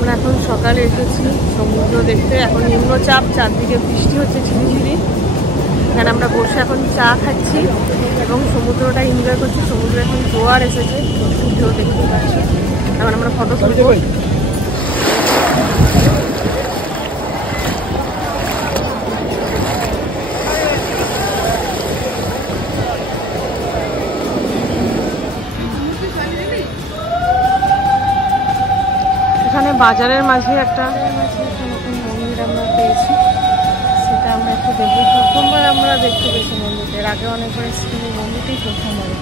আমরা এখন সকালে এসেছি সমুদ্র দেখতে। এখন নিম্নচাপ, চারদিকে বৃষ্টি হচ্ছে ঝিরিঝিরি। এখানে আমরা বসে এখন চা খাচ্ছি এবং সমুদ্রটা এনজয় করছি। সমুদ্রে এখন জোয়ার এসেছে, সূর্য দেখতে পাচ্ছি। এখন আমরা ফটো তুলব। এখানে বাজারের মাঝে একটা নতুন মন্দির আমরা পেয়েছি, সেটা আমরা একটু দেখবো। প্রথমবার আমরা দেখতে পেয়েছি মন্দিরটা, এর আগে অনেকবার এসেছি, মন্দিরটাই প্রথম হবে।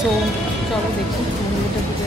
তো চলো দেখি মন্দিরটা পুজো।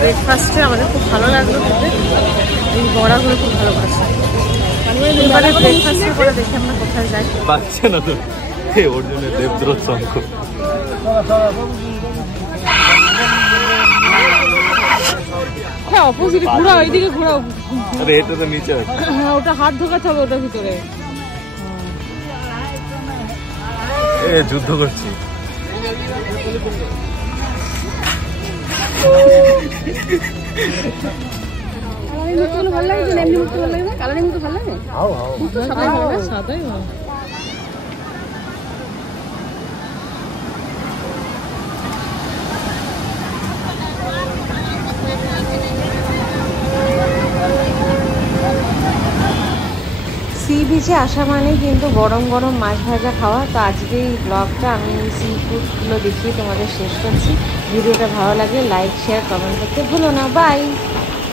ব্রেকফাস্টে আমাদের খুব ভালো লাগলো খেতে, এই বড়াগুলো খুব ভালো করেছে। এবারে ব্রেকফাস্টের পরে দেখে আমরা কোথায় যাই। পাচ্ছে না তো ওর জন্য দেবদ্রোত শঙ্খ। হ্যাঁ অপোজিট ঘোরা, ওইদিকে ঘোরাও। আরে এটা তো নিচে আছে। হ্যাঁ ওটা হাত ঢোকাতে হবে ওটার ভিতরে। এ যুদ্ধ করছি। ভালো লাগে না, এমনি মুখটা ভালো লাগে না, কালারিং তো ভালো লাগে। সাদাই ভালো না, সাদাই ভালো। সি বিচে আসা মানে কিন্তু গরম গরম মাছ ভাজা খাওয়া। তো আজকে এই ব্লগটা আমি সি ফুডগুলো দেখিয়ে তোমাদের শেষ করছি। ভিডিওটা ভালো লাগে লাইক শেয়ার কমেন্ট করতে ভুলো না। বাই।